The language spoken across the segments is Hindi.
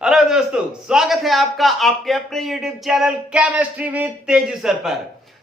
हेलो दोस्तों, स्वागत है आपका आपके अपने YouTube channel chemistry with Teju sir पर।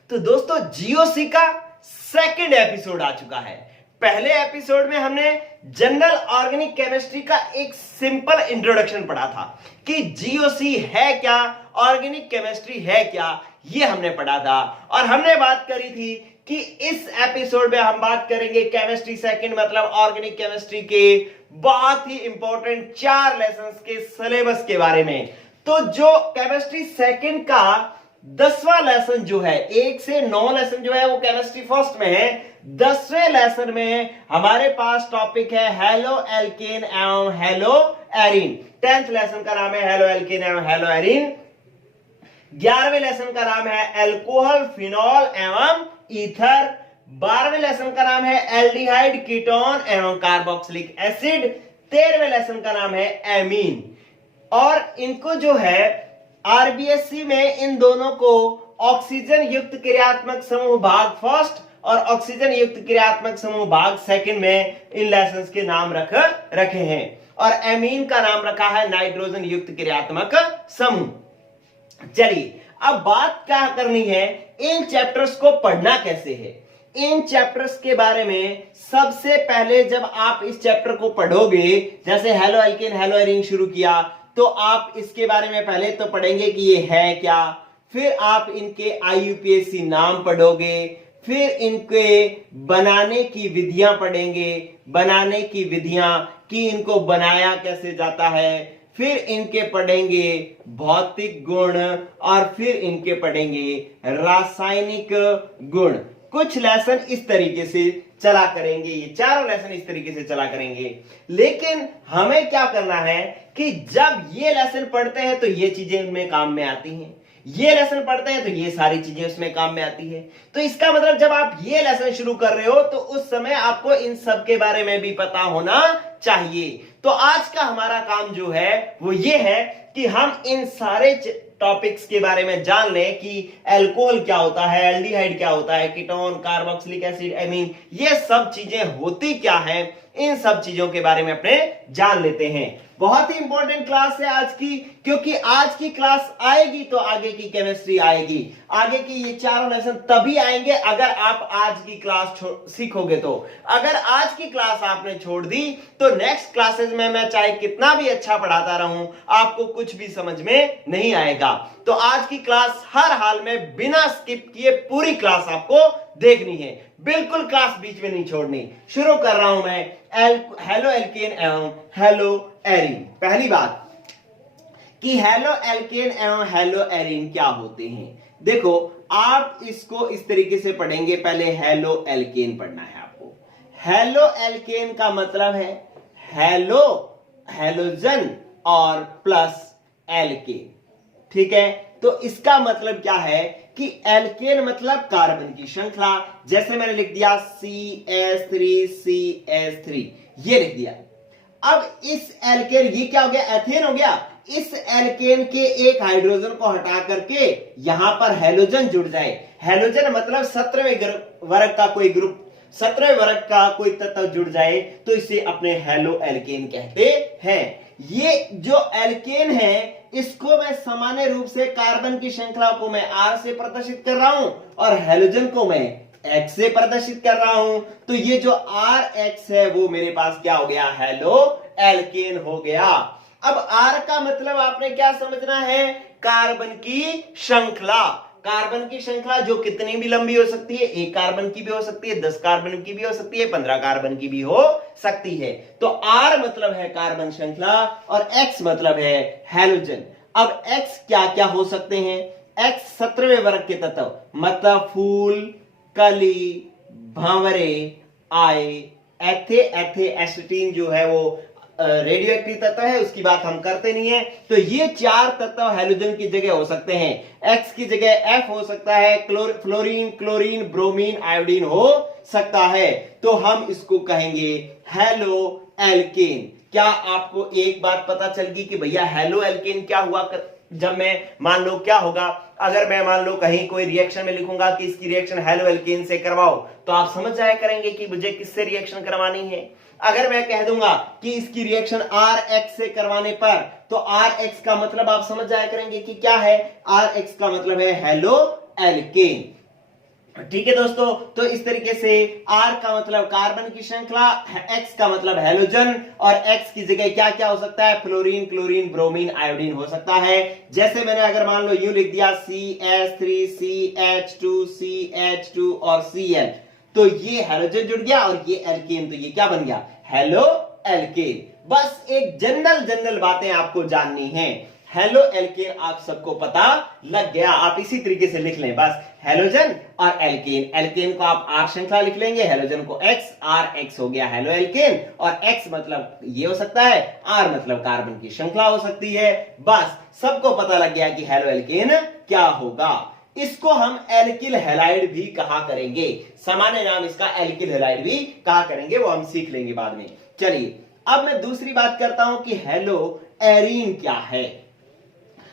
तो दोस्तों, जीओसी का सेकंड एपिसोड आ चुका है। पहले एपिसोड में हमने जनरल ऑर्गेनिक केमिस्ट्री का एक सिंपल इंट्रोडक्शन पढ़ा था कि जीओसी है क्या, ऑर्गेनिक केमिस्ट्री है क्या, ये हमने पढ़ा था। और हमने बात करी थी कि इस एपिसोड में हम बात करेंगे केमिस्ट्री सेकंड मतलब ऑर्गेनिक केमिस्ट्री के बहुत ही इंपॉर्टेंट 4 लेसन्स के सिलेबस के बारे में। तो जो केमिस्ट्री सेकंड का 10वां लेसन जो है, 1 से 9 लेसन जो है वो केमिस्ट्री फर्स्ट में है। 10वें लेसन में हमारे पास टॉपिक है हेलो एल्केन एवं हेलो एरीन। 10th लेसन का नाम है हेलो एल्केन एवं हेलो एरीन। 11वें लेसन का नाम है एल्कोहल, फिनॉल एवं ईथर। 12वें लेसन का नाम है एल्डिहाइड, कीटोन एवं कार्बोक्सिलिक एसिड। 13वें लेसन का नाम है एमीन। और इनको जो है आरबीएससी में इन दोनों को ऑक्सीजन युक्त क्रियात्मक समूह भाग फर्स्ट और ऑक्सीजन युक्त क्रियात्मक समूह भाग सेकंड में इन लेसन्स के नाम रखे हैं। और एमीन का नाम रखा है नाइट्रोजन युक्त क्रियात्मक समूह। चलिए, अब बात क्या करनी है, इन चैप्टर्स को पढ़ना कैसे है। इन चैप्टर्स के बारे में सबसे पहले जब आप इस चैप्टर को पढ़ोगे, जैसे हेलो एल्केन हेलो एरीन शुरू किया, तो आप इसके बारे में पहले तो पढ़ेंगे कि ये है क्या, फिर आप इनके आईयूपीएसी नाम पढ़ोगे, फिर इनके बनाने की विधियां पढ़ेंगे, बनाने की विधियां कि इनको बनाया कैसे जाता है, फिर इनके पढ़ेंगे भौतिक गुण और फिर इनके पढ़ेंगे रासायनिक गुण। कुछ लेसन इस तरीके से चला करेंगे, ये चारों लेसन इस तरीके से चला करेंगे। लेकिन हमें क्या करना है कि जब ये लेसन पढ़ते हैं तो ये चीजें इनमें काम में आती हैं, ये लेसन पढ़ते हैं तो ये सारी चीजें उसमें काम में आती है। तो इसका मतलब जब आप ये लेसन शुरू कर रहे हो तो उस समय आपको इन सब के बारे में भी पता होना चाहिए। तो आज का हमारा काम जो है वो ये है कि हम इन सारे टॉपिक्स के बारे में जान लें कि अल्कोहल क्या होता है, एल्डिहाइड क्या होता है, कीटोन, कार्बोक्सिलिक एसिड, एमीन, ये सब चीजें होती क्या है, इन सब चीजों के बारे में अपने जान लेते हैं। बहुत ही इंपॉर्टेंट क्लास है आज की, क्योंकि आज की क्लास आएगी तो आगे की केमिस्ट्री आएगी। आगे की ये चारों लेसन तभी आएंगे अगर आप आज की क्लास सीखोगे। तो अगर आज की क्लास आपने छोड़ दी तो नेक्स्ट क्लासेस में मैं चाहे कितना भी अच्छा पढ़ाता रहूं, आपको कुछ भी समझ में नहीं आएगा। तो आज की क्लास हर हाल में बिना स्किप किए पूरी क्लास आपको देखनी है, बिल्कुल क्लास बीच में नहीं छोड़नी। शुरू कर रहा हूं मैं हेलो एल्केन एवं हेलो एरीन। पहली बात कि हेलो एल्केन एवं हेलो एरीन क्या होते हैं। देखो, आप इसको इस तरीके से पढ़ेंगे, पहले हेलो एल्केन पढ़ना है आपको। हेलो एल्केन का मतलब है हेलो, हेलोजन और प्लस एल्केन, ठीक है। तो इसका मतलब क्या है कि एल्केन मतलब कार्बन की श्रृंखला, जैसे मैंने लिख दिया CH3CH3, ये लिख दिया। अब इस एल्केन, ये क्या हो गया, एथेन हो गया। इस एल्केन के एक हाइड्रोजन को हटा करके यहां पर हेलोजन जुड़ जाए। हेलोजन मतलब 17वें वर्ग का कोई ग्रुप, 17वें वर्ग का कोई तत्व जुड़ जाए तो इसे अपने हेलो एल्केन कहते हैं। ये जो एल्केन है इसको मैं सामान्य रूप से कार्बन की श्रृंखला को मैं R से प्रदर्शित कर रहा हूं और हेलोजन को मैं X से प्रदर्शित कर रहा हूं। तो ये जो RX है वो मेरे पास क्या हो गया, हेलो एल्केन हो गया। अब R का मतलब आपने क्या समझना है, कार्बन की श्रृंखला। कार्बन की श्रृंखला जो कितनी भी लंबी हो सकती है, 1 कार्बन की भी हो सकती है, 10 कार्बन की भी हो सकती है, 15 कार्बन की भी हो सकती है। तो R मतलब है कार्बन श्रृंखला और X मतलब है हेलोजन। अब X क्या क्या हो सकते हैं, X 17वें वर्ग के तत्व मतलब फूल, कली, भंवरे, आए, एथे, एस्टिटीन जो है वो रेडियो एक्टिव तत्व है, उसकी बात हम करते नहीं है। तो ये 4 तत्व हेलोजन की जगह हो सकते हैं। X की जगह F हो सकता है, फ्लोरीन, क्लोरीन, ब्रोमीन, आयोडीन हो सकता है। तो हम इसको कहेंगे हेलो एल्केन। क्या आपको एक बात पता चल गई कि भैया हेलो एल्केन क्या हुआ। जब मैं मान लो क्या होगा, अगर मैं मान लो कहीं कोई रिएक्शन में लिखूंगा कि इसकी रिएक्शन हेलो एल्केन से करवाओ, तो आप समझ जाया करेंगे कि मुझे किससे रिएक्शन करवानी है। अगर मैं कह दूंगा कि इसकी रिएक्शन RX से करवाने पर, तो RX का मतलब आप समझ जाया करेंगे कि क्या है। RX का मतलब है हेलो एल्केन। ठीक है दोस्तों, तो इस तरीके से R का मतलब कार्बन की श्रृंखला, X का मतलब हेलोजन, और X की जगह क्या क्या हो सकता है, फ्लोरीन, क्लोरीन, ब्रोमीन, आयोडीन हो सकता है। जैसे मैंने अगर मान लो यूं लिख दिया CH3 CH2 CH2 और Cl, तो ये हेलोजन जुड़ गया और ये एल्केन, तो ये क्या बन गया, हेलो एल्केन। बस एक जनरल बातें आपको जाननी है। हेलो एल्केन आप सबको पता लग गया, आप इसी तरीके से लिख लें बस, हेलोजन और एल्केन। एल्केन को आप R श्रृंखला लिख लेंगे, हेलोजन को X, RX हो गया हेलो एल्केन, और X मतलब ये हो सकता है, R मतलब कार्बन की श्रृंखला हो सकती है। बस सबको पता लग गया कि हेलो एल्केन क्या होगा। इसको हम एल्किल हैलाइड भी कहा करेंगे, सामान्य नाम इसका एल्किल हैलाइड भी कहा करेंगे, वो हम सीख लेंगे बाद में। चलिए अब मैं दूसरी बात करता हूं कि हेलो एरीन क्या है।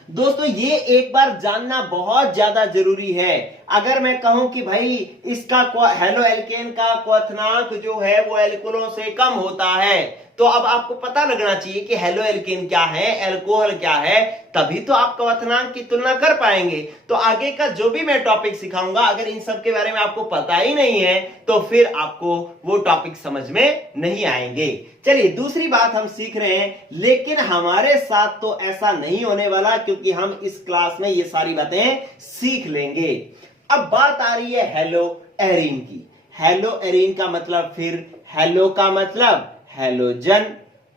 दोस्तों ये एक बार जानना बहुत ज्यादा जरूरी है। अगर मैं कहूं कि भाई इसका हेलो एल्केन का क्वथनांक जो है वो एल्कोहलों से कम होता है, तो अब आपको पता लगना चाहिए कि हेलो एल्केन क्या है, एल्कोहल क्या है, तभी तो आप क्वथनांक की तुलना कर पाएंगे। तो आगे का जो भी मैं टॉपिक सिखाऊंगा, अगर इन सब के बारे में आपको पता ही नहीं है, तो फिर आपको वो टॉपिक समझ में नहीं आएंगे। चलिए दूसरी बात हम सीख रहे हैं, लेकिन हमारे साथ तो ऐसा नहीं होने वाला, क्योंकि हम इस क्लास में ये सारी बातें सीख लेंगे। अब बात आ रही है हेलो एरीन की। हेलो एरीन का मतलब, फिर हेलो का मतलब हेलोजन,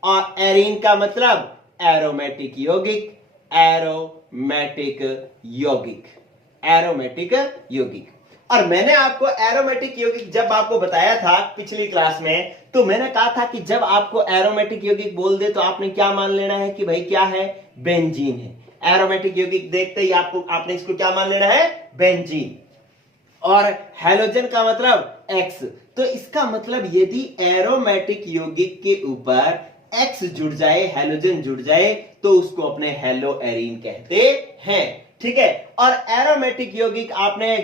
और एरीन का मतलब एरोमेटिक यौगिक, एरोमेटिक यौगिक, एरोमेटिक यौगिक। और मैंने आपको एरोमेटिक यौगिक जब आपको बताया था पिछली क्लास में, तो मैंने कहा था कि जब आपको एरोमेटिक यौगिक बोल दे तो आपने क्या मान लेना है कि भाई क्या है, बेंजीन है। एरोमेटिक यौगिक देखते ही आपने इसको क्या मान लेना है, बेंजीन। और हेलोजन का मतलब X, तो इसका मतलब यदि एरोमेटिक यौगिक के ऊपर X जुड़ जाए, हेलोजन जुड़ जाए, तो उसको अपने हेलो एरीन कहते हैं। ठीक है, और एरोमेटिक यौगिक आपने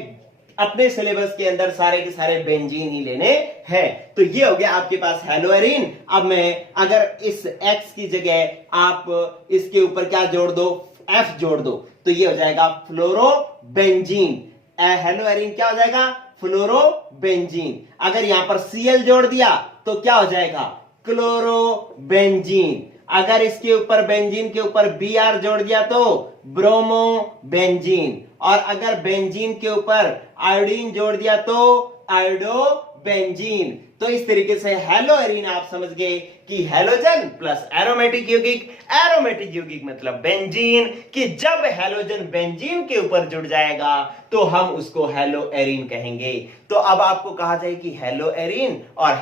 अपने सिलेबस के अंदर सारे के सारे बेंजीन ही लेने हैं। तो ये हो गया आपके पास हेलो एरीन। अब मैं अगर इस X की जगह आप इसके ऊपर क्या जोड़ दो, F जोड़ दो, तो ये हो जाएगा फ्लोरोबेंजीन। हेलो एरीन क्या हो जाएगा, फ्लोरोबेंजीन। अगर यहां पर Cl जोड़ दिया तो क्या हो जाएगा, क्लोरोबेंजीन। अगर इसके ऊपर बेंजीन के ऊपर Br जोड़ दिया तो ब्रोमोबेंजीन, और अगर बेंजीन के ऊपर आयोडीन जोड़ दिया तो आयोडोबेंजीन। तो इस तरीके से हेलो एरीन आप समझ गए कि हेलोजन प्लस एरोमेटिक यौगिक, एरोमेटिक यौगिक मतलब बेंजीन, कि जब हेलोजन बेंजीन के ऊपर जुड़ जाएगा तो हम उसको हेलो एरीन कहेंगे। तो अब आपको कहा जाए कि हेलो एरीन और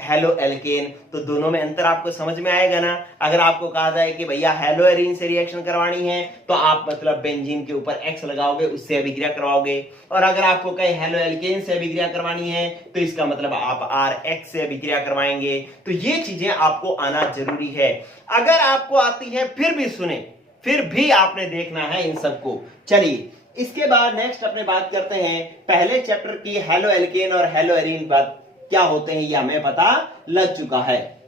हेलो एल्केन, तो दोनों में अंतर आपको समझ में आएगा ना। अगर आपको कहा जाए कि भैया हेलो एरीन से रिएक्शन करवानी है, तो आप मतलब बेंजीन के ऊपर X लगाओगे, उससे अभिक्रिया करवाओगे। और अगर आपको कहे हेलो एल्केन से अभिक्रिया करवानी है, तो इसका मतलब आप RX से अभिक्रिया करवाएंगे। तो ये चीजें आपको आना जरूरी है। अगर आपको आती है फिर भी सुने, फिर भी आपने देखना है इन सबको। चलिए इसके बाद नेक्स्ट अपने बात करते हैं पहले चैप्टर की, हेलो एल्केन और हेलो एरीन बात क्या होते हैं, यह हमें पता लग चुका है।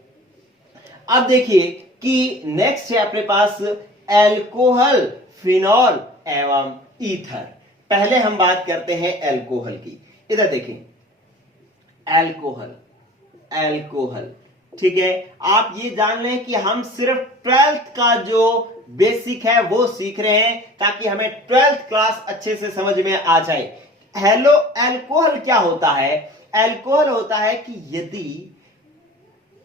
अब देखिए कि नेक्स्ट है अपने पास एल्कोहल, फिनॉल एवं ईथर। पहले हम बात करते हैं एल्कोहल की। इधर देखें, एल्कोहल, एल्कोहल, ठीक है। आप ये जान लें कि हम सिर्फ 12th का जो बेसिक है वो सीख रहे हैं, ताकि हमें 12th क्लास अच्छे से समझ में आ जाए। हेलो एल्कोहल क्या होता है, एल्कोहल होता है कि यदि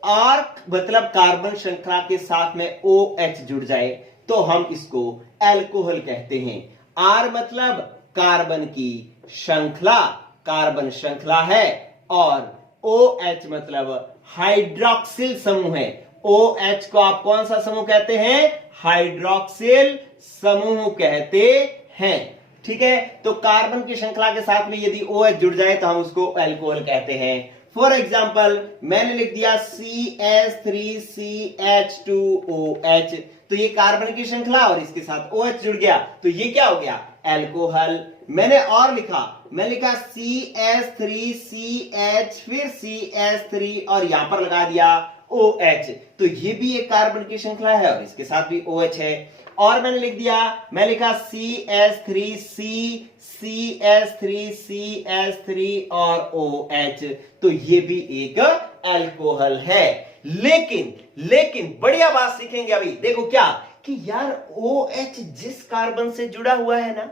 R मतलब कार्बन श्रृंखला के साथ में OH जुड़ जाए तो हम इसको एल्कोहल कहते हैं। R मतलब कार्बन की श्रृंखला, कार्बन श्रृंखला है, और OH मतलब हाइड्रोक्सिल समूह है। OH को आप कौन सा समूह कहते हैं, हाइड्रोक्सिल समूह कहते हैं। ठीक है, तो कार्बन की श्रृंखला के साथ में यदि OH जुड़ जाए तो हम उसको एल्कोहल कहते हैं। फॉर एग्जाम्पल मैंने लिख दिया CH3CH2OH, तो ये कार्बन की श्रृंखला और इसके साथ OH जुड़ गया, तो ये क्या हो गया, एल्कोहल। मैंने और लिखा, मैं लिखा CH3CH फिर CH3 और यहां पर लगा दिया OH। तो ये भी एक कार्बन की श्रृंखला है और इसके साथ भी OH है। और मैंने लिख दिया, मैं लिखा CH3 और OH। तो ये भी एक अल्कोहल है। लेकिन बढ़िया बात सीखेंगे अभी। देखो क्या कि यार OH जिस कार्बन से जुड़ा हुआ है ना,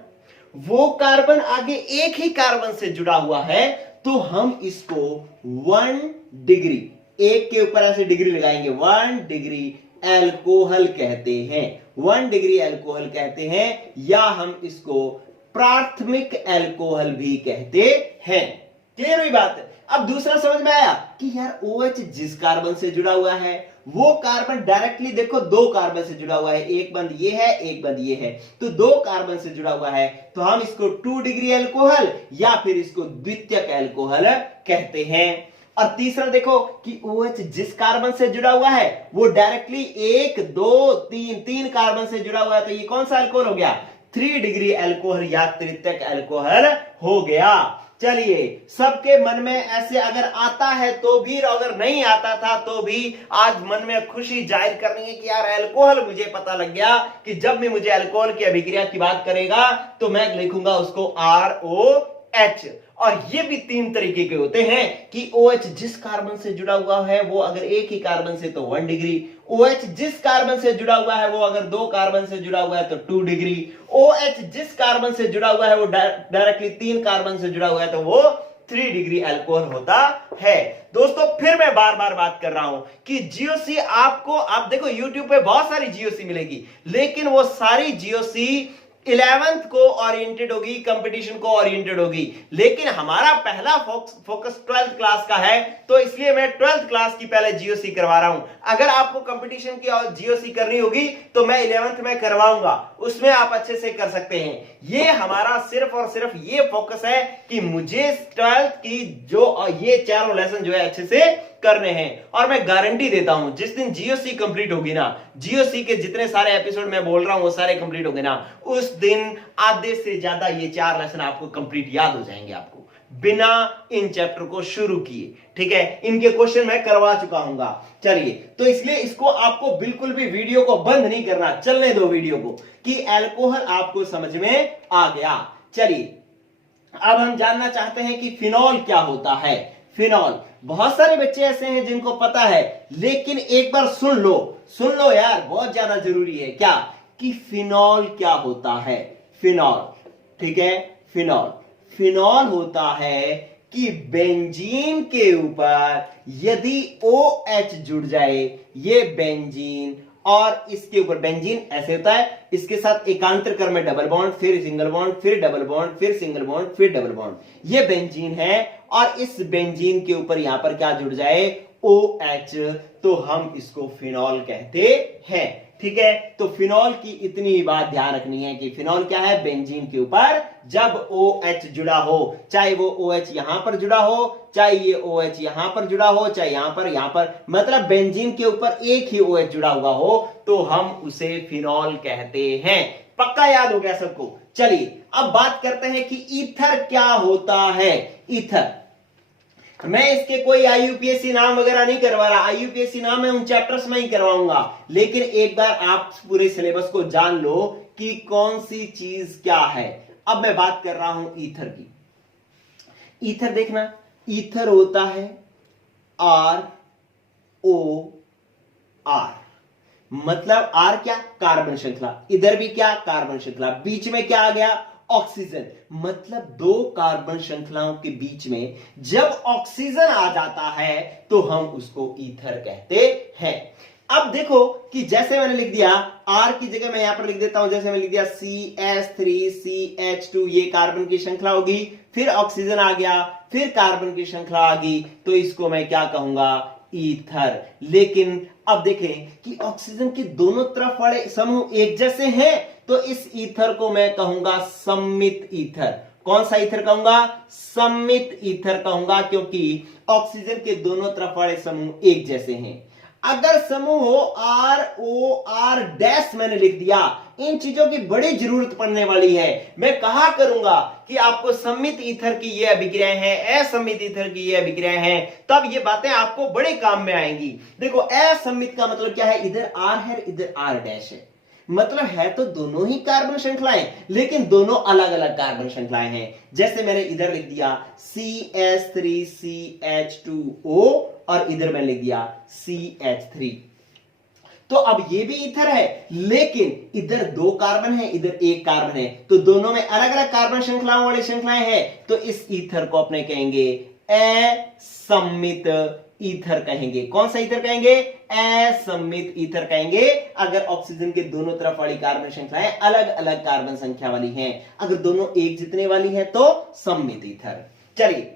वो कार्बन आगे एक ही कार्बन से जुड़ा हुआ है, तो हम इसको 1 डिग्री, एक के ऊपर ऐसे डिग्री लगाएंगे, 1 डिग्री अल्कोहल कहते हैं, 1 डिग्री अल्कोहल कहते हैं, या हम इसको प्राथमिक अल्कोहल भी कहते हैं। क्लियर हुई बात? अब दूसरा समझ में आया कि यार OH जिस कार्बन से जुड़ा हुआ है, वो कार्बन डायरेक्टली देखो 2 कार्बन से जुड़ा हुआ है, एक बंद ये है, एक बंद ये है, तो 2 कार्बन से जुड़ा हुआ है, तो हम इसको 2 डिग्री अल्कोहल या फिर इसको द्वितीयक अल्कोहल कहते हैं। और तीसरा देखो कि OH जिस कार्बन से जुड़ा हुआ है वो डायरेक्टली 1 2 3 कार्बन से जुड़ा हुआ है, तो ये कौन सा अल्कोहल हो गया? 3 डिग्री अल्कोहल या तृतीयक अल्कोहल हो गया। चलिए, सबके मन में ऐसे अगर आता है तो भी, और अगर नहीं आता था तो भी, आज मन में खुशी जाहिर करनी है कि यार अल्कोहल मुझे पता लग गया कि जब भी मुझे अल्कोहल की अभिक्रिया की बात करेगा तो मैं लिखूंगा उसको ROH। और ये भी 3 तरीके के होते हैं कि OH जिस कार्बन से जुड़ा हुआ है वो अगर एक ही कार्बन से तो 1 डिग्री, OH जिस कार्बन से जुड़ा हुआ है वो अगर 2 कार्बन से जुड़ा हुआ है तो 2 डिग्री, OH जिस कार्बन से जुड़ा हुआ है वो डायरेक्टली 3 कार्बन से जुड़ा हुआ है तो वो 3 डिग्री अल्कोहल होता है। दोस्तों फिर मैं बार बार बात कर रहा हूं कि GOC आपको, आप देखो YouTube पे बहुत सारी GOC मिलेगी, लेकिन वो सारी GOC 11th को ओरिएंटेड होगी, कंपटीशन को ओरिएंटेड होगी, लेकिन हमारा पहला फोकस 12th क्लास का है, तो इसलिए मैं 12th क्लास की पहले GOC करवा रहा हूं। अगर आपको कंपटीशन की GOC करनी होगी तो मैं 11th में करवाऊंगा, उसमें आप अच्छे से कर सकते हैं। ये हमारा सिर्फ और सिर्फ ये फोकस है कि मुझे 12th की जो ये चारों लेसन जो है अच्छे से करने हैं। और मैं गारंटी देता हूं जिस दिन GOC कंप्लीट होगी ना, GOC के जितने सारे एपिसोड मैं बोल रहा हूं वो सारे कंप्लीट होंगे ना, उस दिन आधे से ज्यादा ये 4 लेसन आपको कंप्लीट याद हो जाएंगे, आपको बिना इन चैप्टर को शुरू किए। ठीक है, इनके क्वेश्चन मैं करवा चुका हूंगा। चलिए, तो इसलिए इसको आपको बिल्कुल भी वीडियो को बंद नहीं करना, चलने दो वीडियो को, कि अल्कोहल आपको समझ में आ गया। चलिए, अब हम जानना चाहते हैं कि फिनॉल क्या होता है। फिनॉल, बहुत सारे बच्चे ऐसे हैं जिनको पता है, लेकिन एक बार सुन लो यार, बहुत ज्यादा जरूरी है। क्या कि फिनॉल क्या होता है? फिनॉल, ठीक है, फिनॉल होता है कि बेंजीन के ऊपर यदि OH जुड़ जाए, ये बेंजीन और इसके ऊपर, बेंजीन ऐसे होता है, इसके साथ एकांतर क्रम में डबल बॉन्ड, फिर सिंगल बॉन्ड, फिर डबल बॉन्ड, फिर सिंगल बॉन्ड, फिर डबल बॉन्ड, ये बेंजीन है। और इस बेंजीन के ऊपर यहां पर क्या जुड़ जाए? OH, तो हम इसको फिनॉल कहते हैं। ठीक है, तो फिनॉल की इतनी बात ध्यान रखनी है कि फिनॉल क्या है? बेंजीन के ऊपर जब OH जुड़ा हो, चाहे वो OH यहां पर जुड़ा हो, चाहे ये OH यहां पर जुड़ा हो, चाहे यहां पर, मतलब बेंजीन के ऊपर एक ही OH जुड़ा हुआ हो, तो हम उसे फिनॉल कहते हैं। पक्का याद हो गया सबको? चलिए, अब बात करते हैं कि ईथर क्या होता है। ईथर, मैं इसके कोई IUPAC नाम वगैरह नहीं करवा रहा, IUPAC नाम मैं उन चैप्टर्स में ही करवाऊंगा, लेकिन एक बार आप पूरे सिलेबस को जान लो कि कौन सी चीज क्या है। अब मैं बात कर रहा हूं ईथर की। ईथर देखना, ईथर होता है ROR, मतलब R क्या? कार्बन श्रृंखला, इधर भी क्या? कार्बन श्रृंखला, बीच में क्या आ गया? ऑक्सीजन, मतलब 2 कार्बन श्रृंखलाओं के बीच में जब ऑक्सीजन आ जाता है तो हम उसको ईथर कहते हैं। अब देखो कि जैसे मैंने लिख दिया, R की जगह मैं यहां पर लिख देता हूं, जैसे मैंने लिख दिया CH3CH2, ये कार्बन की श्रृंखला होगी, फिर ऑक्सीजन आ गया, फिर कार्बन की श्रृंखला आ गई, तो इसको मैं क्या कहूंगा? ईथर। लेकिन अब देखें कि ऑक्सीजन के दोनों तरफ वाले समूह एक जैसे हैं, तो इस ईथर को मैं कहूंगा सममित ईथर। कौन सा ईथर कहूंगा? सममित ईथर कहूंगा, क्योंकि ऑक्सीजन के दोनों तरफ वाले समूह एक जैसे हैं। अगर समूह हो ROR डैश मैंने लिख दिया, इन चीजों की बड़ी जरूरत पड़ने वाली है। मैं कहा करूंगा कि आपको सममित ईथर की ये अभिक्रियाएं हैं, असममित ईथर की ये अभिक्रियाएं हैं, तब ये बातें आपको बड़े काम में आएंगी। देखो असममित का मतलब क्या है, इधर R है इधर R डैश है, मतलब है तो दोनों ही कार्बन श्रृंखलाएं, लेकिन दोनों अलग अलग कार्बन श्रृंखलाएं हैं। जैसे मैंने इधर लिख दिया CH3CH2O और इधर मैंने लिख दिया CH3। तो अब ये भी ईथर है, लेकिन इधर दो कार्बन है इधर एक कार्बन है, तो दोनों में अलग अलग कार्बन श्रृंखलाओं वाली श्रृंखलाएं हैं, तो इस ईथर को अपने कहेंगे असममित ईथर कहेंगे। कौन सा ईथर कहेंगे, असममित ईथर कहेंगे। अगर ऑक्सीजन के दोनों तरफ वाली कार्बन श्रृंखलाएं अलग अलग कार्बन संख्या वाली हैं, अगर दोनों एक जितने वाली हैं तो सममित ईथर। चलिए,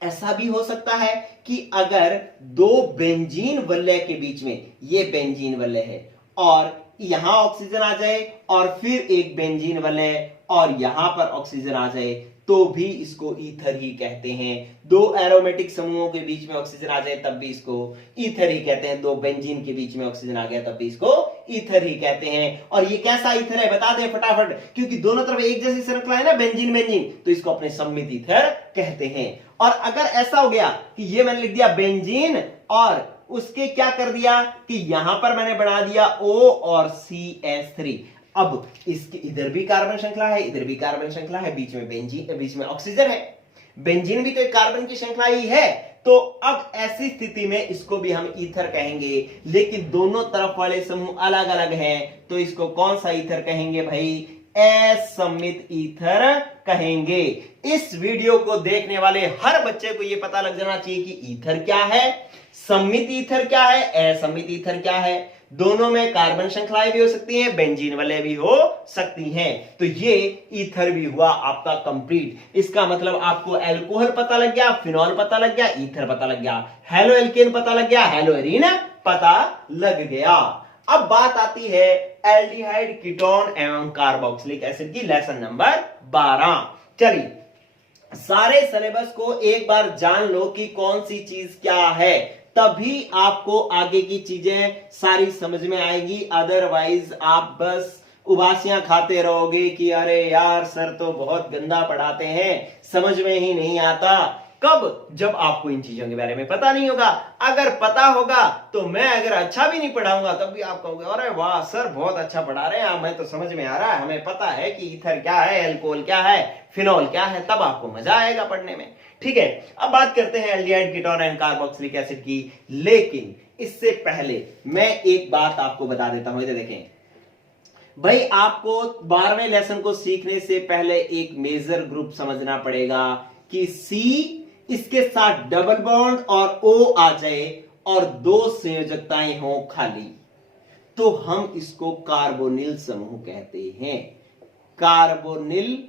ऐसा भी हो सकता है कि अगर दो बेंजीन वलय के बीच में, ये बेंजीन वलय है और यहां ऑक्सीजन आ जाए और फिर एक बेंजीन वलय और यहां पर ऑक्सीजन आ जाए, तो भी इसको ईथर ही कहते हैं। दो एरोमेटिक समूहों के बीच में ऑक्सीजन आ जाए तब भी इसको ईथर ही कहते हैं। दो बेंजीन के बीच में ऑक्सीजन आ गया तब भी इसको ईथर ही कहते हैं। और ये कैसा ईथर है बता दें फटाफट, क्योंकि दोनों तरफ एक जैसी श्रृंखला है ना, बेंजीन बेंजीन, तो इसको अपने सममित ईथर कहते हैं। और अगर ऐसा हो गया कि ये मैंने लिख दिया बेंजीन और उसके क्या कर दिया कि यहां पर मैंने बना दिया O और CH3, अब इसके इधर भी कार्बन श्रृंखला है इधर भी कार्बन श्रृंखला है, बीच में बेंजीन, बीच में ऑक्सीजन है, बेंजीन भी तो एक कार्बन की श्रृंखला ही है, तो अब ऐसी स्थिति में इसको भी हम ईथर कहेंगे। लेकिन दोनों तरफ वाले समूह अलग अलग हैं, तो इसको कौन सा ईथर कहेंगे भाई, असममित ईथर कहेंगे। इस वीडियो को देखने वाले हर बच्चे को यह पता लग जाना चाहिए कि ईथर क्या है, सममित ईथर क्या है, असममित ईथर क्या है। दोनों में कार्बन श्रृंखलाएं भी हो सकती हैं, बेंजीन वलय भी हो सकती हैं। तो ये ईथर भी हुआ आपका कंप्लीट। इसका मतलब आपको अल्कोहल पता लग गया, फिनॉल पता लग गया, ईथर पता लग गया, हेलो एल्केन पता लग गया, हेलो एरीन पता लग गया। अब बात आती है एल्डिहाइड, कीटोन एवं कार्बोक्सिलिक एसिड की, लेसन नंबर 12। चलिए, सारे सिलेबस को एक बार जान लो कि कौन सी चीज क्या है, तभी आपको आगे की चीजें सारी समझ में आएगी। अदरवाइज आप बस उबासियां खाते रहोगे कि अरे यार सर तो बहुत गंदा पढ़ाते हैं, समझ में ही नहीं आता। कब, जब आपको इन चीजों के बारे में पता नहीं होगा। अगर पता होगा तो मैं अगर अच्छा भी नहीं पढ़ाऊंगा तब भी आप कहोगे अरे वाह सर बहुत अच्छा पढ़ा रहे हैं, हमें तो समझ में आ रहा है, हमें पता है कि ईथर क्या है, अल्कोहल क्या है, फिनॉल क्या है, तब आपको मजा आएगा पढ़ने में। ठीक है, अब बात करते हैं aldehyde, ketone and carboxylic acid की। लेकिन इससे पहले मैं एक बात आपको बता देता हूं, इधर देखें भाई, आपको 12वें लेसन को सीखने से पहले एक मेजर ग्रुप समझना पड़ेगा कि C इसके साथ डबल बॉन्ड और O आ जाए और दो संयोजकताएं हो खाली, तो हम इसको कार्बोनिल समूह कहते हैं, कार्बोनिल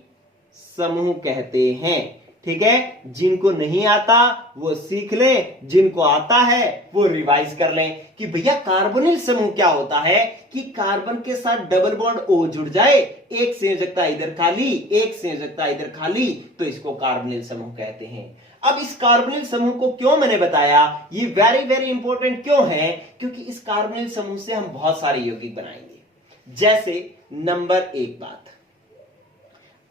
समूह कहते हैं। ठीक है, जिनको नहीं आता वो सीख लें, जिनको आता है वो रिवाइज कर लें कि भैया कार्बोनिल समूह क्या होता है कि कार्बन के साथ डबल बॉन्ड O जुड़ जाए, एक संयोजकता इधर खाली एक संयोजकता इधर खाली, तो इसको कार्बोनिल समूह कहते हैं। अब इस कार्बोनिल समूह को क्यों मैंने बताया, ये वेरी वेरी इंपॉर्टेंट क्यों है, क्योंकि इस कार्बोनिल समूह से हम बहुत सारे यौगिक बनाएंगे। जैसे नंबर 1 बात,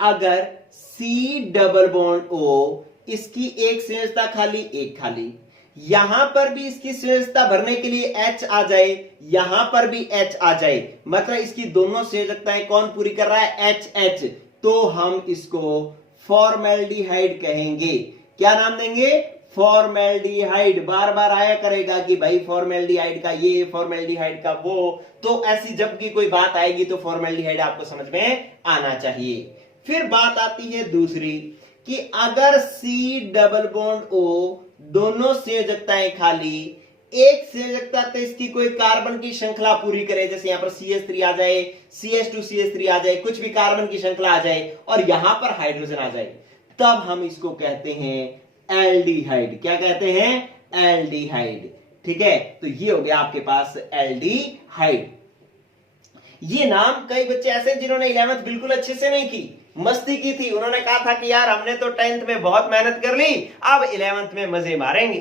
अगर C डबल बॉन्ड O, इसकी एक संयोजकता खाली एक खाली, यहां पर भी इसकी संयोजकता भरने के लिए H आ जाए, यहां पर भी H आ जाए, मतलब इसकी दोनों संयोजकताएं कौन पूरी कर रहा है, HH, तो हम इसको फॉर्मेल्डिहाइड कहेंगे। क्या नाम देंगे, फॉर्मेल्डिहाइड। बार बार आया करेगा कि भाई फॉर्मेल्डिहाइड का ये, फॉर्मेल्डिहाइड का वो, तो ऐसी जब की कोई बात आएगी तो फॉर्मेल्डिहाइड आपको समझ में आना चाहिए। फिर बात आती है दूसरी कि अगर C डबल बॉन्ड O, दोनों संयोजकताएं खाली, एक संयोजकता तो इसकी कोई कार्बन की श्रृंखला पूरी करे, जैसे यहां पर CH3 आ जाए, CH2CH3 आ जाए, कुछ भी कार्बन की श्रृंखला आ जाए और यहां पर हाइड्रोजन आ जाए, तब हम इसको कहते हैं एल्डिहाइड। क्या कहते हैं, एल्डिहाइड। ठीक है, तो ये हो गया आपके पास एल्डिहाइड। ये नाम कई बच्चे ऐसे जिन्होंने 11th बिल्कुल अच्छे से नहीं की, मस्ती की थी, उन्होंने कहा था कि यार हमने तो 10th में बहुत मेहनत कर ली, अब 11th में मजे मारेंगे।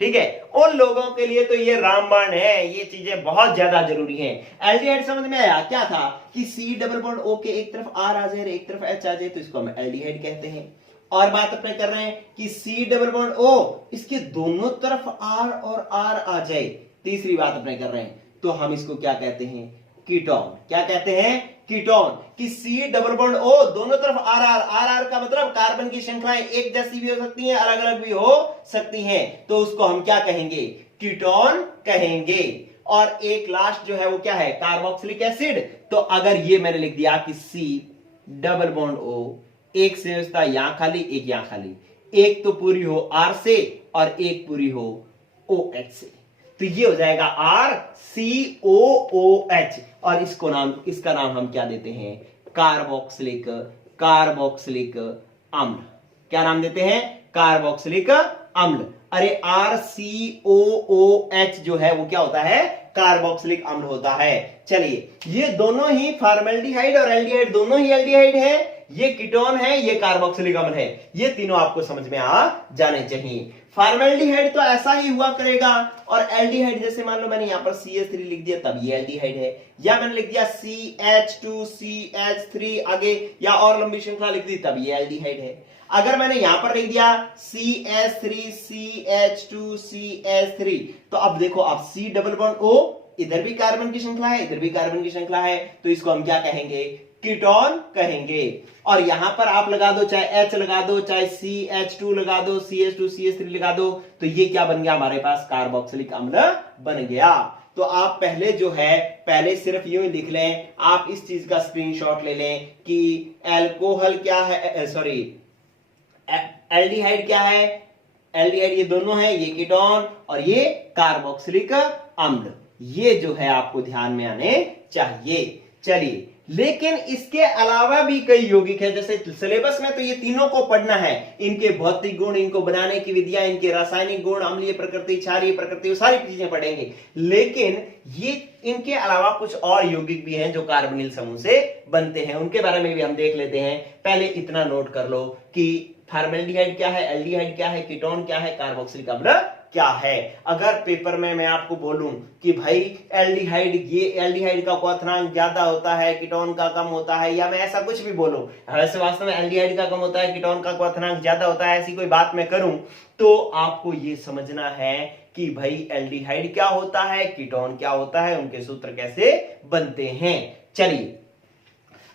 ठीक है, उन लोगों के लिए तो ये रामबाण है, ये चीजें बहुत ज्यादा जरूरी हैं। एल्डिहाइड समझ में आया? क्या था कि सी डबल बॉन्ड ओ के एक तरफ आर आ जाए, एक तरफ एच आ जाए, तो इसको हम एल्डिहाइड कहते हैं। और बात अपने कर रहे हैं कि सी डबल बॉन्ड ओ, इसके दोनों तरफ आर और आर आ जाए, तीसरी बात अपने कर रहे हैं, तो हम इसको क्या कहते हैं? कीटोन। क्या कहते हैं? कीटोन। कि सी डबल बॉन्ड ओ दोनों तरफ आर आर, आर आर का मतलब कार्बन की श्रृंखलाएं एक जैसी भी हो सकती हैं, अलग अलग भी हो सकती हैं, तो उसको हम क्या कहेंगे? कीटोन कहेंगे। और एक लास्ट जो है वो क्या है? Carboxylic acid. तो अगर ये मैंने लिख दिया कि सी डबल बॉन्ड ओ, एक संयोजकता यहां खाली, एक यहां खाली, एक तो पूरी हो आर से और एक पूरी हो ओ एच से, तो ये हो जाएगा RCOOH। और इसका नाम हम क्या देते हैं? कार्बोक्सिलिक अम्ल। क्या नाम देते हैं? कार्बोक्सिलिक अम्ल। अरे RCOOH जो है वो क्या होता है? कार्बोक्सिलिक अम्ल होता है। चलिए, ये दोनों ही फॉर्मेल्डिहाइड और एल्डिहाइड, दोनों ही एल्डिहाइड है, ये कीटोन है, ये कार्बोक्सिलिक अम्ल है, ये तीनों आपको समझ में आ जाने चाहिए। फॉर्मेल्डिहाइड तो ऐसा ही हुआ करेगा, और एल्डिहाइड जैसे मान लो मैंने यहां पर CH3 लिख दिया तब ये एल्डिहाइड है, या मैंने लिख दिया CH2CH3 आगे या और लंबी श्रृंखला लिख दी तब ये एल्डिहाइड है। अगर मैंने यहां पर लिख दिया CH3CH2CH3, तो अब देखो, अब C डबल बॉन्ड O, इधर भी कार्बन की श्रृंखला है, इधर भी कार्बन की श्रृंखला है, तो इसको हम क्या कहेंगे? कीटोन कहेंगे। और यहां पर आप लगा दो, चाहे H लगा दो, चाहे CH2 लगा दो, CH2CH3 लगा दो, तो ये क्या बन गया? हमारे पास कार्बोक्सिलिक अम्ल बन गया। तो आप पहले जो है, पहले सिर्फ यूं ही लिख लें, आप इस चीज का स्क्रीनशॉट ले लें कि एल्कोहल क्या है, सॉरी एल्डिहाइड क्या है? एल्डिहाइड ये दोनों है, ये कीटोन और ये कार्बोक्सिलिक अम्ल, ये जो है आपको ध्यान में आने चाहिए। चलिए, लेकिन इसके अलावा भी कई यौगिक है, जैसे सिलेबस में तो ये तीनों को पढ़ना है, इनके भौतिक गुण, इनको बनाने की विधियां, इनके रासायनिक गुण, अम्लीय प्रकृति, क्षारीय प्रकृति, वो सारी चीजें पढ़ेंगे। लेकिन ये इनके अलावा कुछ और यौगिक भी हैं जो कार्बोनिल समूह से बनते हैं, उनके बारे में भी हम देख लेते हैं। पहले इतना नोट कर लो कि फॉर्मेल्डिहाइड क्या है, एल्डिहाइड क्या है, कीटोन क्या है, कार्बोक्सिलिक अम्ल क्या है। अगर पेपर में मैं आपको बोलूं कि भाई एल्डिहाइड, ये एल्डिहाइड का क्वथनांक ज्यादा होता है, कीटोन का कम होता है, या मैं ऐसा कुछ भी बोलूं, वैसे वास्तव में एल्डिहाइड का कम होता है, कीटोन का क्वथनांक ज्यादा होता है, ऐसी कोई बात मैं करूं, तो आपको ये समझना है कि भाई एल्डिहाइड क्या होता है, कीटोन क्या होता है, उनके सूत्र कैसे बनते हैं। चलिए,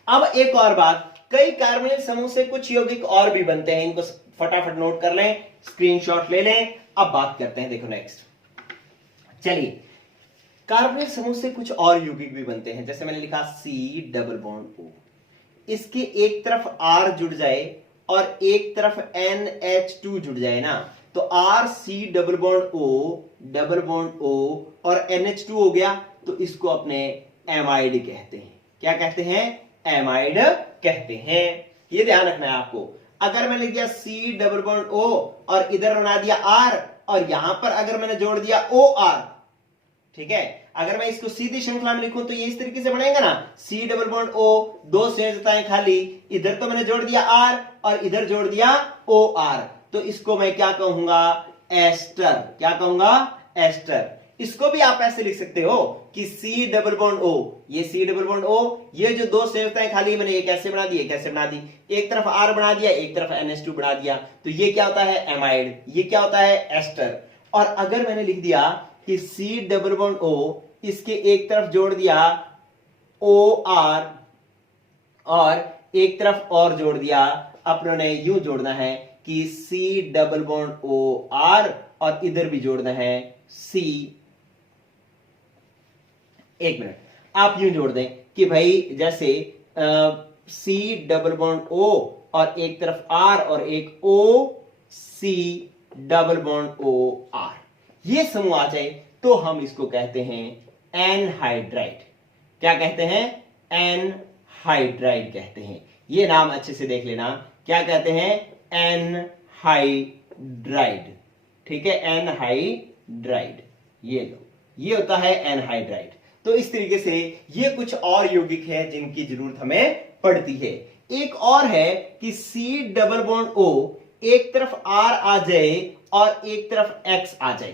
अब एक और बात, कई कार्बोनिल समूह से कुछ यौगिक और भी बनते हैं, इनको फटाफट नोट कर लें, स्क्रीनशॉट ले लें। अब बात करते हैं, देखो नेक्स्ट, चलिए, कार्बोनिल समूह से कुछ और यौगिक भी बनते हैं, जैसे मैंने लिखा C डबल बॉन्ड O, इसके एक तरफ R जुड़ जाए और एक तरफ NH2 जुड़ जाए ना, तो RC डबल बॉन्ड O और NH2 हो गया, तो इसको अपने एमाइड कहते हैं। क्या कहते हैं? एमाइड कहते हैं। ये ध्यान रखना है आपको। अगर मैंने लिख दिया C डबल बॉन्ड O और इधर बना दिया R, और यहां पर अगर मैंने जोड़ दिया OR, ठीक है, अगर मैं इसको सीधी श्रृंखला में लिखूं तो ये इस तरीके से बनेगा ना, C डबल बॉन्ड O, दो संयोजकताएं खाली, इधर तो मैंने जोड़ दिया R और इधर जोड़ दिया OR, तो इसको मैं क्या कहूंगा? एस्टर। क्या कहूंगा? एस्टर। इसको भी आप ऐसे लिख सकते हो कि C डबल बॉन्ड O, ये C डबल बॉन्ड O, ये जो दो संयोजकताएं खाली मैंने ये कैसे बना दी, ये कैसे बना दी, एक तरफ R बना दिया, एक तरफ NH2 बना दिया, तो ये क्या होता है? एमाइड। ये क्या होता है? एस्टर। और अगर मैंने लिख दिया कि C डबल बॉन्ड O, इसके एक तरफ जोड़ दिया OR और एक तरफ और जोड़ दिया, अपनों ने यूं जोड़ना है कि C डबल बॉन्ड OR और इधर भी जोड़ना है C, एक मिनट, आप यूं जोड़ दें कि भाई जैसे C डबल बॉन्ड O और एक तरफ R और एक O, C double bond OR, ये समूह आ जाए तो हम इसको कहते हैं एनहाइड्राइड। क्या कहते हैं? एनहाइड्राइड कहते हैं। ये नाम अच्छे से देख लेना, क्या कहते हैं? एनहाइड्राइड। ठीक है, एनहाइड्राइड, ये लो, ये होता है एनहाइड्राइड। तो इस तरीके से ये कुछ और यौगिक हैं जिनकी जरूरत हमें पड़ती है। एक और है कि C डबल बॉन्ड O, एक तरफ R आ जाए और एक तरफ X आ जाए,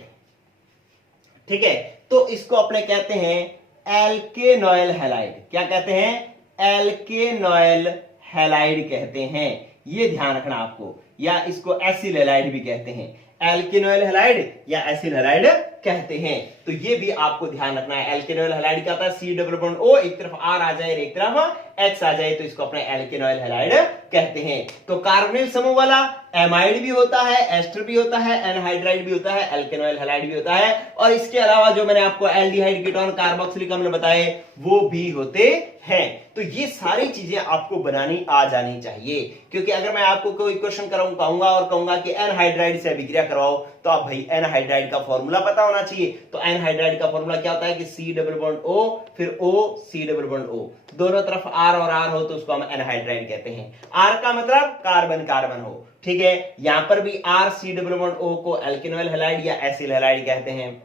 ठीक है, तो इसको अपने कहते हैं एल्केनॉयल हैलाइड। क्या कहते हैं? एल्केनॉयल हैलाइड कहते हैं। ये ध्यान रखना आपको, या इसको एसिल हैलाइड भी कहते हैं। एल्केनॉयल हैलाइड या एसिल हैलाइड कहते हैं, तो ये भी आपको ध्यान रखना है। एल्केनॉयल हैलाइड क्या होता है? C डबल बॉन्ड O, एक तरफ R आ जाए एक तरफ X आ जाए, तो इसको अपने एल्केनॉयल हैलाइड कहते हैं। तो कार्बोनिल समूह वाला एमाइड भी होता है, एस्टर भी होता है, एनहाइड्राइड भी होता है, एल्केनॉयल हैलाइड भी होता है, और इसके अलावा जो मैंने आपको एल्डिहाइड, कीटोन, कार्बोक्सिलिक अम्ल बताए वो भी होते हैं। तो ये सारी चीजें आपको बनानी आ जानी चाहिए, क्योंकि अगर मैं आपको कोई क्वेश्चन कहूंगा और कहूंगा कि एनहाइड्राइड से अभिक्रिया करवाओ, तो आप भाई एनहाइड्राइड का फॉर्मूला पता होना चाहिए। तो एनहाइड्राइड का फॉर्मूला क्या होता है कि C डबल बॉन्ड O फिर O C double bond O, दोनों तरफ R और R हो तो उसको हम एनहाइड्राइड कहते हैं। R का मतलब कार्बन कार्बन हो, ठीक है। यहां पर भी R C double bond O को एल्केनॉयल हैलाइड या एसिल हैलाइड कहते हैं।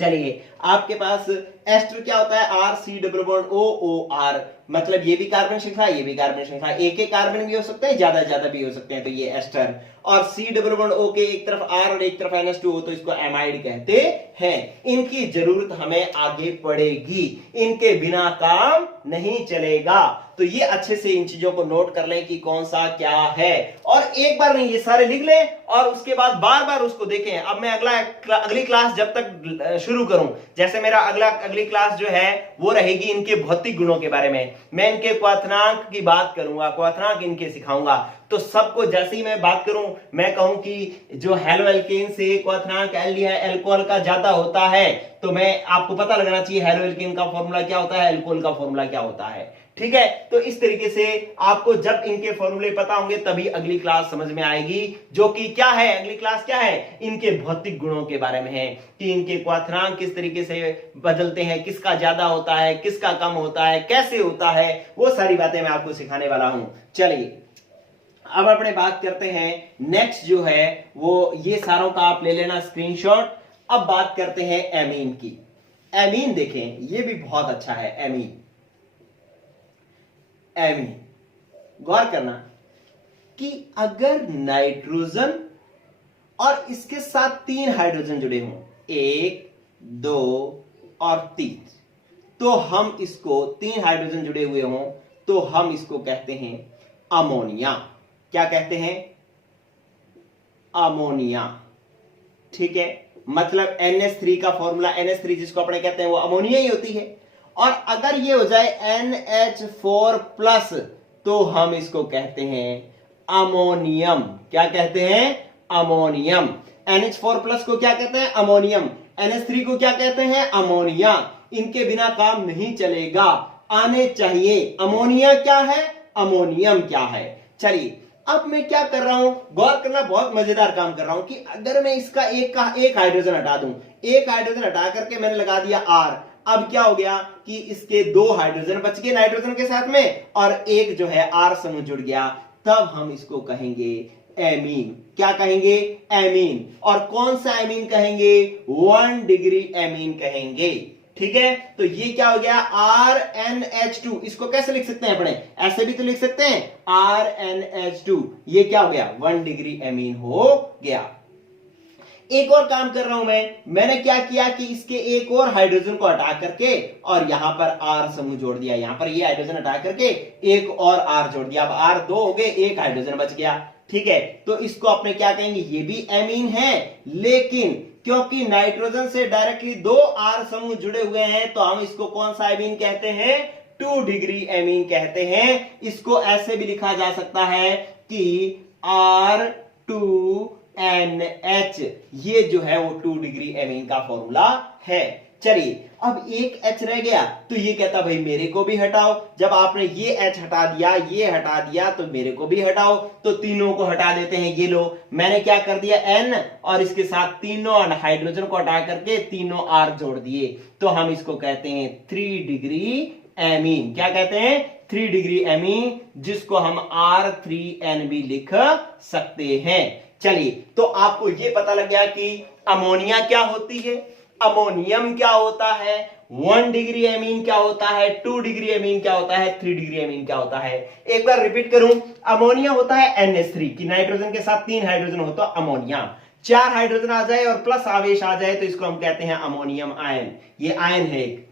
चलिए, आपके पास एस्टर क्या होता है? R C double bond O O R, मतलब ये भी कार्बन श्रृंखला, ये भी कार्बन श्रृंखला, एक एक कार्बन भी हो सकते हैं, ज्यादा ज्यादा भी हो सकते हैं, तो ये एस्टर। और C डबल बॉन्ड O के एक तरफ R और एक तरफ NH2O, तो इसको एमाइड कहते हैं। इनकी जरूरत हमें आगे पड़ेगी, इनके बिना काम नहीं चलेगा। तो ये अच्छे से इन चीजों को नोट कर लें कि कौन सा क्या है, और एक बार नहीं ये सारे लिख लें और उसके बाद बार बार उसको देखें। अब मैं अगली क्लास जब तक शुरू करूं, जैसे मेरा अगली क्लास जो है वो रहेगी इनके भौतिक गुणों के बारे में, मैं इनके क्वाथनांक की बात करूंगा, क्वाथनांक इनके सिखाऊंगा। तो सबको जैसे ही मैं बात करूं, मैं कहूं कि जो हेलो एल्केन से क्वाथनांक अल्कोहल का ज्यादा होता है, तो मैं आपको पता लगना चाहिए हेलो एल्केन का फॉर्मूला क्या होता है, अल्कोहल का फॉर्मूला क्या होता है, ठीक है। तो इस तरीके से आपको जब इनके फॉर्मूले पता होंगे तभी अगली क्लास समझ में आएगी, जो कि क्या है, अगली क्लास क्या है, इनके भौतिक गुणों के बारे में है, कि इनके क्वाथनांक किस तरीके से बदलते हैं, किसका ज्यादा होता है, किसका कम होता है, कैसे होता है, वो सारी बातें मैं आपको सिखाने वाला हूं। चलिए, अब अपने बात करते हैं नेक्स्ट जो है वो, ये सारों का आप ले लेना स्क्रीनशॉट। अब बात करते हैं एमीन की। एमीन देखें, ये भी बहुत अच्छा है। एमीन, एमीन गौर करना कि अगर नाइट्रोजन और इसके साथ 3 हाइड्रोजन जुड़े हों, 1 2 और 3, तो हम इसको 3 हाइड्रोजन जुड़े हुए हों तो हम इसको कहते हैं अमोनिया। क्या कहते हैं? अमोनिया, ठीक है। मतलब NH3 का फॉर्मूला, NH3 जिसको अपने कहते हैं वो अमोनिया ही होती है। और अगर ये हो जाए NH4+, तो हम इसको कहते हैं अमोनियम। क्या कहते हैं? अमोनियम। NH4+ को क्या कहते हैं? अमोनियम। NH3 को क्या कहते हैं? अमोनिया। इनके बिना काम नहीं चलेगा, आने चाहिए। अमोनिया क्या है, अमोनियम क्या है। चलिए, अब मैं क्या कर रहा हूं, गौर करना, बहुत मजेदार काम कर रहा हूं कि अगर मैं इसका एक हाइड्रोजन हटा दूं, एक हाइड्रोजन हटा करके मैंने लगा दिया R, अब क्या हो गया कि इसके 2 हाइड्रोजन बच गए नाइट्रोजन के साथ में, और एक जो है R समूह जुड़ गया, तब हम इसको कहेंगे एमीन। क्या कहेंगे? एमीन। और कौन सा एमीन कहेंगे? 1 डिग्री एमीन कहेंगे, ठीक है। तो ये क्या हो गया? RNH2। इसको कैसे लिख सकते हैं अपने? ऐसे भी तो लिख सकते हैं, RNH2। ये क्या हो गया? 1 डिग्री एमीन हो गया। एक और काम कर रहा हूं मैंने क्या किया कि इसके एक और हाइड्रोजन को हटा करके और यहां पर R समूह जोड़ दिया। यहां पर ये हाइड्रोजन हटा करके एक और R जोड़ दिया। अब R 2 हो गए, एक हाइड्रोजन बच गया, ठीक है। तो इसको अपने क्या कहेंगे? ये भी एमीन है, लेकिन क्योंकि नाइट्रोजन से डायरेक्टली 2 R समूह जुड़े हुए हैं, तो हम इसको कौन सा एमीन कहते हैं? 2 डिग्री एमीन कहते हैं। इसको ऐसे भी लिखा जा सकता है कि R2NH, ये जो है वो 2 डिग्री एमीन का फॉर्मूला है। चलिए, अब एक H रह गया, तो ये कहता भाई मेरे को भी हटाओ। जब आपने ये H हटा दिया, ये हटा दिया, तो मेरे को भी हटाओ। तो तीनों को हटा देते हैं। ये लो, मैंने क्या कर दिया, N और इसके साथ तीनों हाइड्रोजन को हटा करके तीनों R जोड़ दिए, तो हम इसको कहते हैं 3 डिग्री एमीन। क्या कहते हैं? 3 डिग्री एमीन, जिसको हम R3N भी लिख सकते हैं। चलिए, तो आपको ये पता लग गया कि अमोनिया क्या होती है, अमोनियम क्या होता है, 1 डिग्री एमीन क्या होता है, 2 डिग्री एमीन क्या होता है, 3 डिग्री एमीन क्या होता है। एक बार रिपीट करूं, अमोनिया होता है NH3, कि नाइट्रोजन के साथ 3 हाइड्रोजन हो तो अमोनिया। 4 हाइड्रोजन आ जाए और प्लस आवेश आ जाए तो इसको हम कहते हैं अमोनियम आयन। ये आयन है एक।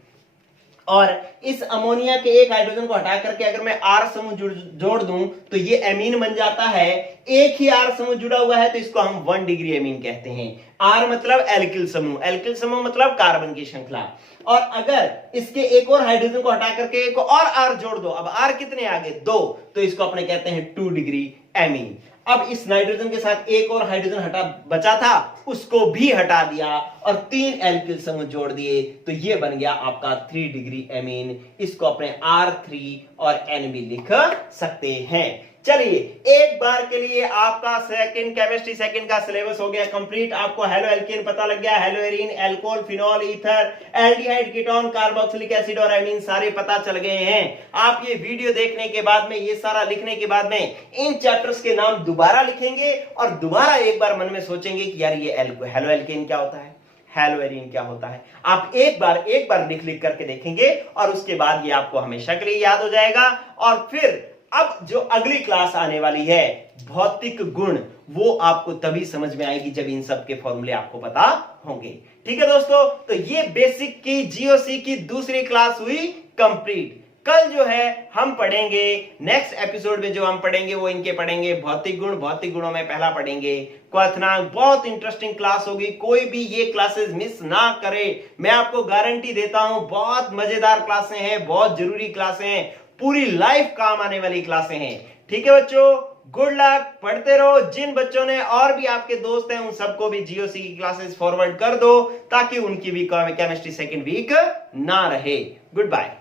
और इस अमोनिया के एक हाइड्रोजन को हटा करके अगर मैं R समूह जोड़ दूं तो ये एमीन बन जाता है। एक ही R समूह जुड़ा हुआ है तो इसको हम 1 डिग्री एमीन कहते हैं। R मतलब एल्किल समूह, एल्किल समूह मतलब कार्बन की श्रृंखला। और अगर इसके एक और हाइड्रोजन को हटा करके एक और R जोड़ दो, अब R कितने आ गए 2, तो इसको अपने कहते हैं 2 डिग्री एमीन। अब इस नाइट्रोजन के साथ एक और हाइड्रोजन हटा बचा था, उसको भी हटा दिया और 3 एल्किल समूह जोड़ दिए तो ये बन गया आपका 3 डिग्री एमीन। इसको अपने R3 और N भी लिख सकते हैं। चलिए एक बार के लिए आपका सेकंड केमिस्ट्री सेकंड का सिलेबस हो गया कंप्लीट। आपको हेलो एल्केन पता लग गया, hello arene, alcohol, phenol, ether, aldehyde, ketone, carboxylic acid और एमीन सारे पता चल गए हैं। आप ये वीडियो देखने के बाद में, ये सारा लिखने के बाद में इन चैप्टर्स के नाम दोबारा लिखेंगे और दोबारा एक बार मन में सोचेंगे कि यार ये हेलो एल्केन क्या होता है, हेलो एरीन क्या होता है। आप एक बार लिख करके देखेंगे और उसके बाद ये आपको हमेशा के लिए याद हो जाएगा। और फिर अब जो अगली क्लास आने वाली है भौतिक गुण, वो आपको तभी समझ में आएगी जब इन सब के फॉर्मूले आपको पता होंगे। ठीक है दोस्तों, तो ये बेसिक की जीओसी की दूसरी क्लास हुई कंप्लीट। कल जो है हम पढ़ेंगे, नेक्स्ट एपिसोड में जो हम पढ़ेंगे वो इनके पढ़ेंगे भौतिक गुण। भौतिक गुणों में पहला पढ़ेंगे क्वथनांक। बहुत इंटरेस्टिंग क्लास होगी, कोई भी ये क्लासेस मिस ना करे, मैं आपको गारंटी देता हूं। बहुत मजेदार क्लासें हैं, बहुत जरूरी क्लासें हैं, पूरी लाइफ काम आने वाली क्लासें हैं। ठीक है बच्चों, गुड लक, पढ़ते रहो। जिन बच्चों ने और भी आपके दोस्त हैं उन सबको भी जीओसी की क्लासेस फॉरवर्ड कर दो ताकि उनकी भी केमिस्ट्री सेकंड वीक ना रहे। Good bye.